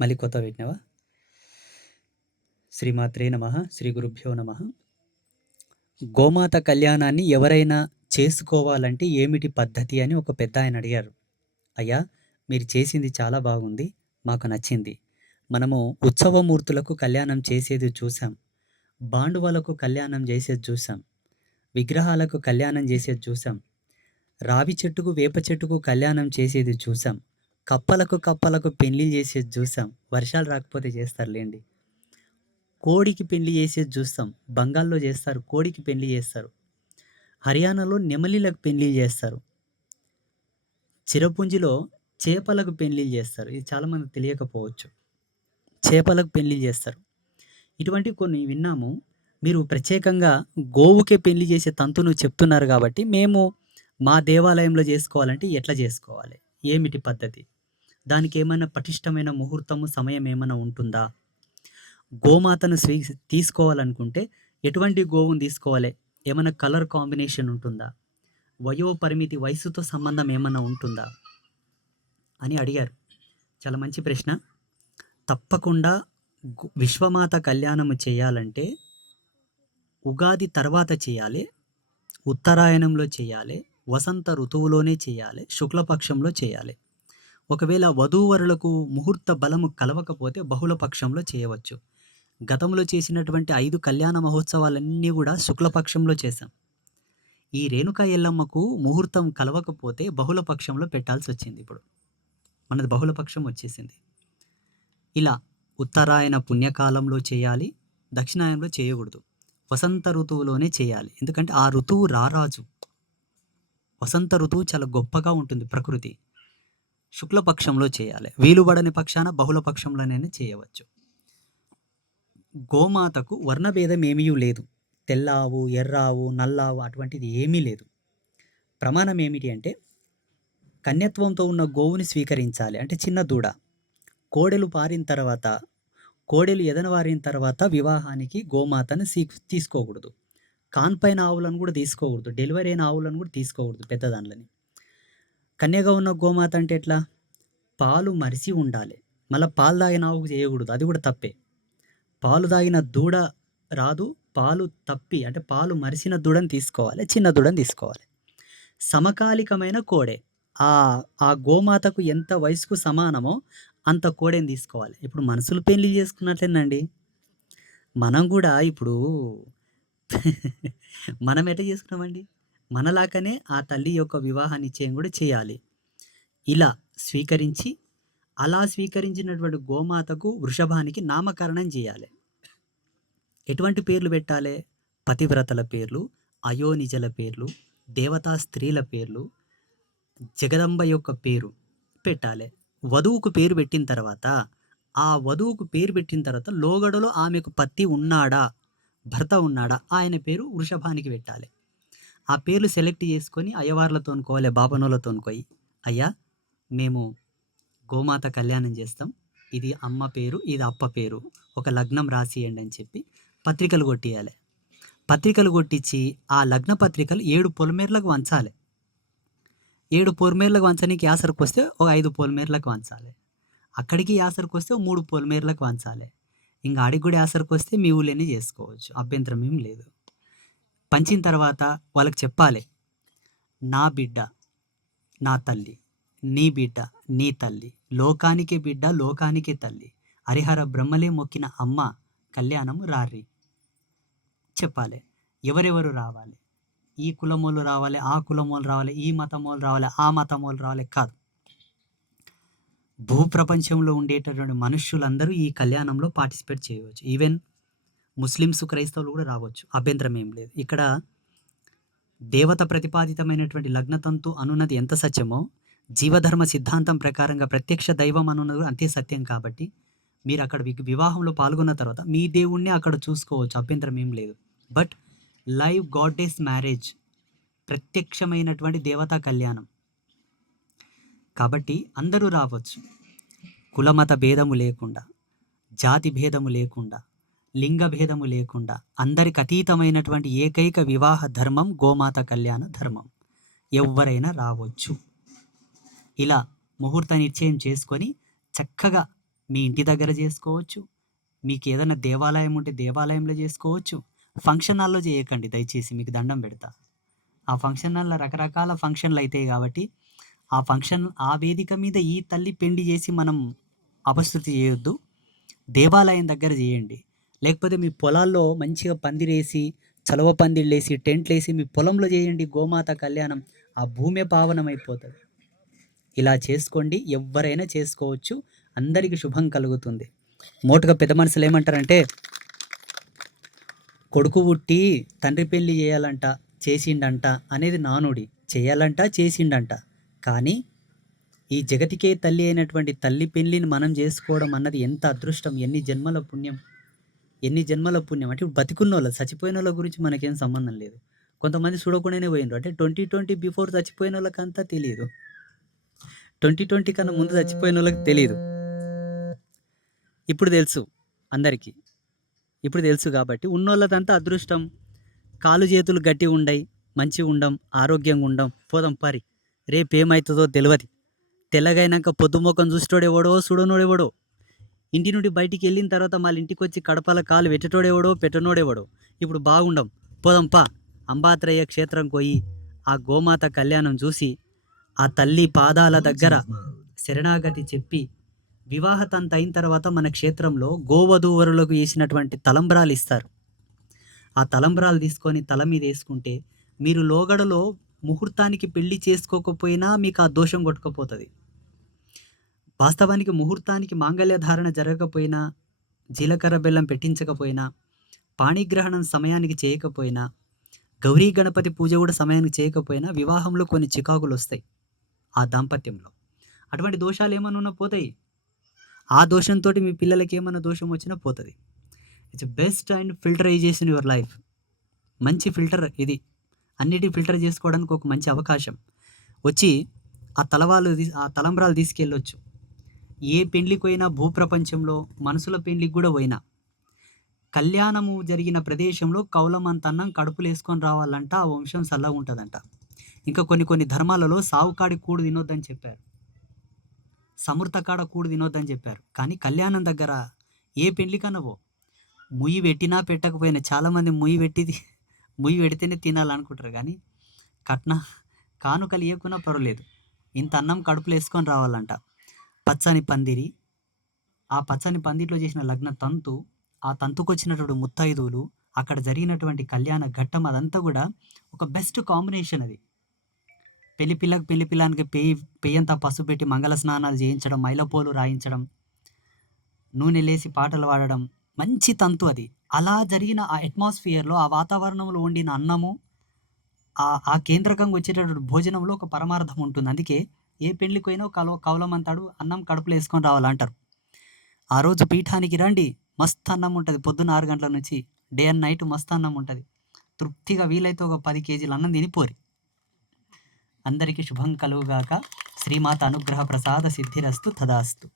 మళ్ళీ కొత్త పెట్టినావా? శ్రీమాత్రే నమః. శ్రీ గురుభ్యో నమః. గోమాత కళ్యాణాన్ని ఎవరైనా చేసుకోవాలంటే ఏమిటి పద్ధతి అని ఒక పెద్దాయన అడిగారు. అయ్యా! మీరు చేసింది చాలా బాగుంది. మాకు నచ్చింది. మనము ఉత్సవమూర్తులకు కళ్యాణం చేసేది చూసాం. బాండువలకు కళ్యాణం చేసేది చూసాం. విగ్రహాలకు కళ్యాణం చేసేది చూసాం. రావి చెట్టుకు, వేప చెట్టుకు కళ్యాణం చేసేది చూసాం. కప్పలకు పెళ్లిళ్ళు చేసేది చూసాం. వర్షాలు రాకపోతే చేస్తారులెండి. కోడికి పెళ్లి చేసేది చూస్తాం. బంగాల్లో చేస్తారు. కోడికి పెళ్లి చేస్తారు. హర్యానాలో నెమలిలకు పెళ్లిళ్ళు చేస్తారు. చిరపుంజిలో చేపలకు పెళ్లిళ్ళు చేస్తారు. ఇది చాలామందికి తెలియకపోవచ్చు. చేపలకు పెళ్లిళ్ళు చేస్తారు. ఇటువంటివి కొన్ని విన్నాము. మీరు ప్రత్యేకంగా గోవుకే పెళ్లి చేసే తంతును చెప్తున్నారు కాబట్టి, మేము మా దేవాలయంలో చేసుకోవాలంటే ఎట్లా చేసుకోవాలి? ఏమిటి పద్ధతి? దానికేమైనా పటిష్టమైన ముహూర్తము, సమయం ఏమైనా ఉంటుందా? గోమాతను తీసుకోవాలనుకుంటే ఎటువంటి గోవును తీసుకోవాలి? ఏమైనా కలర్ కాంబినేషన్ ఉంటుందా? వయోపరిమితి, వయసుతో సంబంధం ఏమన్నా ఉంటుందా? అని అడిగారు. చాలా మంచి ప్రశ్న. తప్పకుండా విశ్వమాత కళ్యాణము చేయాలంటే ఉగాది తర్వాత చేయాలి. ఉత్తరాయణంలో చేయాలి. వసంత ఋతువులోనే చేయాలి. శుక్లపక్షంలో చేయాలి. ఒకవేళ వధూవరులకు ముహూర్త బలము కలవకపోతే బహుళ పక్షంలో చేయవచ్చు. గతంలో చేసినటువంటి 5 కళ్యాణ మహోత్సవాలన్నీ కూడా శుక్లపక్షంలో చేశాం. ఈ రేణుకా ఎల్లమ్మకు ముహూర్తం కలవకపోతే బహుళ పక్షంలో పెట్టాల్సి వచ్చింది. ఇప్పుడు మనది బహుళ పక్షం వచ్చేసింది. ఇలా ఉత్తరాయణ పుణ్యకాలంలో చేయాలి. దక్షిణాయనంలో చేయకూడదు. వసంత ఋతువులోనే చేయాలి. ఎందుకంటే ఆ ఋతువు రారాజు. వసంత ఋతువు చాలా గొప్పగా ఉంటుంది ప్రకృతి. శుక్లపక్షంలో చేయాలి. వీలుబడని పక్షాన బహుళ పక్షంలోనైనా చేయవచ్చు. గోమాతకు వర్ణభేదం ఏమీ లేదు. తెల్లావు, ఎర్రావు, నల్లావు అటువంటిది ఏమీ లేదు. ప్రమాణం ఏమిటి అంటే కన్యత్వంతో ఉన్న గోవుని స్వీకరించాలి. అంటే చిన్న దూడ. కోడెలు పారిన తర్వాత, కోడెలు ఎదనవారిన తర్వాత వివాహానికి గోమాతను తీసుకోకూడదు. కాన్పైన ఆవులను కూడా తీసుకోకూడదు. డెలివరీ అయిన ఆవులను కూడా తీసుకోకూడదు పెద్దదాన్లని. కన్యగా ఉన్న గోమాత అంటే ఎట్లా? పాలు మరిసి ఉండాలి. మళ్ళీ పాలు తాగిన ఆవుకు చేయకూడదు. అది కూడా తప్పే. పాలు తాగిన దూడ రాదు. పాలు తప్పి అంటే పాలు మరిసిన దూడని తీసుకోవాలి. చిన్న దూడని తీసుకోవాలి. సమకాలికమైన కోడె. ఆ గోమాతకు ఎంత వయసుకు సమానమో అంత కోడెని తీసుకోవాలి. ఇప్పుడు మనుషులు పెళ్లి చేసుకున్నట్లేనండి. మనం కూడా ఇప్పుడు మనం ఎట్లా చేసుకున్నామండి? మనలాగానే ఆ తల్లి యొక్క వివాహ నిశ్చయం కూడా చేయాలి. ఇలా స్వీకరించి, అలా స్వీకరించినటువంటి గోమాతకు, వృషభానికి నామకరణం చేయాలి. ఎటువంటి పేర్లు పెట్టాలి? పతివ్రతల పేర్లు, అయోనిజల పేర్లు, దేవతా స్త్రీల పేర్లు, జగదంబ యొక్క పేరు పెట్టాలి. వధువుకు పేరు పెట్టిన తర్వాత, లోగడలో ఆమెకు పతి ఉన్నాడా, భర్త ఉన్నాడా, ఆయన పేరు వృషభానికి పెట్టాలి. ఆ పేర్లు సెలెక్ట్ చేసుకొని అయ్యవార్లతోనుకోవాలి, బాపనోళ్ళతోనుకోయి, అయ్యా మేము గోమాత కళ్యాణం చేస్తాం, ఇది అమ్మ పేరు, ఇది అప్ప పేరు, ఒక లగ్నం రాసియండి అని చెప్పి పత్రికలు కొట్టియాలి. పత్రికలు కొట్టించి ఆ లగ్న పత్రికలు 7 పొలిమేర్లకు వంచాలి. 7 పొలిమేర్లకు వంచడానికి యాసరికి వస్తే ఒక 5 పొలిమేర్లకు వంచాలి. అక్కడికి యాసరికి వస్తే 3 పొలిమేర్లకు వంచాలి. ఇంకా ఆడికి కూడా యాసరికి వస్తే మీ ఊళ్ళోనే చేసుకోవచ్చు. అభ్యంతరం ఏం లేదు. పంచిన తర్వాత వాళ్ళకి చెప్పాలి, నా బిడ్డ నా తల్లి, నీ బిడ్డ నీ తల్లి, లోకానికే బిడ్డ లోకానికే తల్లి, హరిహర బ్రహ్మలే మొక్కిన అమ్మ కళ్యాణము రారి చెప్పాలి. ఎవరెవరు రావాలి? ఈ కులమోళ్ళు రావాలి, ఆ కులమోళ్ళు రావాలి, ఈ మతమోళ్ళు రావాలి, ఆ మతమోళ్ళు రావాలి కాదు. భూప్రపంచంలో ఉండేటటువంటి మనుష్యులందరూ ఈ కళ్యాణంలో పార్టిసిపేట్ చేయవచ్చు. ఈవెన్ ముస్లిమ్స్, క్రైస్తవులు కూడా రావచ్చు. అభ్యంతరం ఏం లేదు. ఇక్కడ దేవత ప్రతిపాదితమైనటువంటి లగ్నతంతు అనున్నది ఎంత సత్యమో, జీవధర్మ సిద్ధాంతం ప్రకారంగా ప్రత్యక్ష దైవం అనున్నది అంతే సత్యం. కాబట్టి మీరు అక్కడ వివాహంలో పాల్గొన్న తర్వాత మీ దేవుణ్ణి అక్కడ చూసుకోవచ్చు. అభ్యంతరం ఏం లేదు. బట్ లైవ్ గాడ్డెస్ మ్యారేజ్, ప్రత్యక్షమైనటువంటి దేవతా కళ్యాణం కాబట్టి అందరూ రావచ్చు. కులమత భేదము లేకుండా, జాతి భేదము లేకుండా, లింగ భేదము లేకుండా అందరికి అతీతమైనటువంటి ఏకైక వివాహ ధర్మం గోమాత కళ్యాణ ధర్మం. ఎవరైనా రావచ్చు. ఇలా ముహూర్త నిశ్చయం చేసుకొని చక్కగా మీ ఇంటి దగ్గర చేసుకోవచ్చు. మీకేదైనా దేవాలయం ఉంటే దేవాలయంలో చేసుకోవచ్చు. ఫంక్షన్ హాల్‌లో చేయకండి దయచేసి, మీకు దండం పెడతా. ఆ ఫంక్షన్ హాల్‌లో రకరకాల ఫంక్షన్‌లయితాయి కాబట్టి, ఆ వేదిక మీద ఈ తల్లి పెండ్లి చేసి మనం అపస్తుతి చేయొద్దు. దేవాలయం దగ్గర చేయండి. లేకపోతే మీ పొలాల్లో మంచిగా పందిరేసి, చలవ పందిళ్ళేసి, టెంట్లేసి మీ పొలంలో చేయండి గోమాత కళ్యాణం. ఆ భూమే పావనమైపోతది. ఇలా చేసుకోండి. ఎవ్వరైనా చేసుకోవచ్చు. అందరికి శుభం కలుగుతుంది. మోటుగా పెద్ద మనుషులేమంటారంటే, కొడుకు పుట్టి తండ్రి పెళ్లి చేయాలంట, చేసిండంట అనేది నానుడి. చేయాలంట, చేసిండంట. కానీ ఈ జగతికే తల్లి అయినటువంటి తల్లి పెళ్లిని మనం చేసుకోవడం అన్నది ఎంత అదృష్టం, ఎన్ని జన్మల పుణ్యం. ఎన్ని జన్మల పుణ్యం. అంటే ఇప్పుడు బతికున్నోళ్ళ, చచ్చిపోయినోళ్ళ గురించి మనకేం సంబంధం లేదు. కొంతమంది చూడకుండానే పోయిండ్రు. అంటే 2020 బిఫోర్ చచ్చిపోయినోళ్ళకంతా తెలీదు. 2020 కన్నా ముందు చచ్చిపోయినోళ్ళకి తెలీదు. ఇప్పుడు తెలుసు అందరికీ. ఇప్పుడు తెలుసు కాబట్టి ఉన్నోళ్ళదంతా అదృష్టం. కాళ్ళు చేతులు గట్టిగా ఉండయి, మంచిగా ఉండం, ఆరోగ్యంగా ఉండం. పోదాం పారి. రేపేమైతుందో తెలవది. తెల్లగైనాక పొద్దుమొఖం చూసేటోడెవడో, చూడనోడెవడో. ఇంటి నుండి బయటికి వెళ్ళిన తర్వాత మళ్ళీ ఇంటికొచ్చి కడపల కాలు పెట్టేటోడెవడో, పెట్టనోడెవడో. ఇప్పుడు బాగుండం. పోదాం పా. అంబాత్రయ్య క్షేత్రం పోయి ఆ గోమాత కళ్యాణం చూసి ఆ తల్లి పాదాల దగ్గర శరణాగతి చెప్పి, వివాహతంత అయిన తర్వాత మన క్షేత్రంలో గోవధూవరులకు వేసినటువంటి తలంబ్రాలు ఇస్తారు. ఆ తలంబ్రాలు తీసుకొని తల మీద వేసుకుంటే, మీరు లోగడలో ముహూర్తానికి పెళ్లి చేసుకోకపోయినా మీకు ఆ దోషం కొట్టుకపోతుంది. వాస్తవానికి ముహూర్తానికి మాంగళ్య ధారణ జరగకపోయినా, జీలకర్ర బెల్లం పెట్టించకపోయినా, పాణిగ్రహణం సమయానికి చేయకపోయినా, గౌరీ గణపతి పూజ కూడా సమయానికి చేయకపోయినా వివాహంలో కొన్ని చికాకులు వస్తాయి ఆ దాంపత్యంలో. అటువంటి దోషాలు ఏమైనా ఉన్నా పోతాయి. ఆ దోషంతో మీ పిల్లలకి ఏమైనా దోషం వచ్చినా పోతుంది. It's best and filterisation your life. మంచి ఫిల్టర్ ఇది. అన్నిటి ఫిల్టర్ చేసుకోవడానికి ఒక మంచి అవకాశం. వచ్చి ఆ తలంబ్రాలు తీసుకెళ్ళొచ్చు. ఏ పెండ్లికి పోయినా భూప్రపంచంలో మనుషుల పెండ్లికి కూడా పోయినా, కళ్యాణము జరిగిన ప్రదేశంలో కౌలమంత అన్నం కడుపులో వేసుకొని రావాలంట, ఆ వంశం చల్లగా ఉంటుందంట. ఇంకా కొన్ని ధర్మాలలో సావుకాడి కూడు తినొద్దని చెప్పారు, సమృత కాడ కూడు తినొద్దని చెప్పారు. కానీ కళ్యాణం దగ్గర ఏ పెండ్లికన్నవో, ముయ్యి పెట్టినా పెట్టకపోయినా, చాలామంది ముయ్యి పెడితేనే తినాలనుకుంటారు. కానీ కానుకలు ఇవ్వకున్నా పర్వాలేదు, ఇంత అన్నం కడుపులో వేసుకొని రావాలంట. పచ్చని పందిరి, ఆ పచ్చని పందిరిలో చేసిన లగ్న తంతు, ఆ తంతుకొచ్చినటువంటి ముత్తైదువులు, అక్కడ జరిగినటువంటి కళ్యాణ ఘట్టం, అదంతా కూడా ఒక బెస్ట్ కాంబినేషన్ అది. పెళ్లి పిల్లానికి పెయ్యంతా పసుపు పెట్టి మంగళ స్నానాలు చేయించడం, మైలపోలు రాయించడం, నూనె లేసి పాటలు పాడడం, మంచి తంతు అది. అలా జరిగిన ఆ అట్మాస్ఫియర్లో, ఆ వాతావరణంలో వండిన అన్నము, ఆ కేంద్రకంగా వచ్చేటటువంటి భోజనంలో ఒక పరమార్థం ఉంటుంది. అందుకే ఏ పెళ్లికి పోయినా కౌలమంతాడు అన్నం కడుపులో వేసుకొని రావాలంటారు. ఆ రోజు పీఠానికి రండి, మస్తు అన్నం ఉంటుంది. పొద్దున్న 6 గంటల నుంచి డే అండ్ నైట్ మస్తు అన్నం ఉంటుంది. తృప్తిగా వీలైతే ఒక 10 కేజీలు అన్నం తినిపోరి. అందరికీ శుభం కలుగుగాక. శ్రీమాత అనుగ్రహ ప్రసాద సిద్ధిరస్తు తదాస్తు.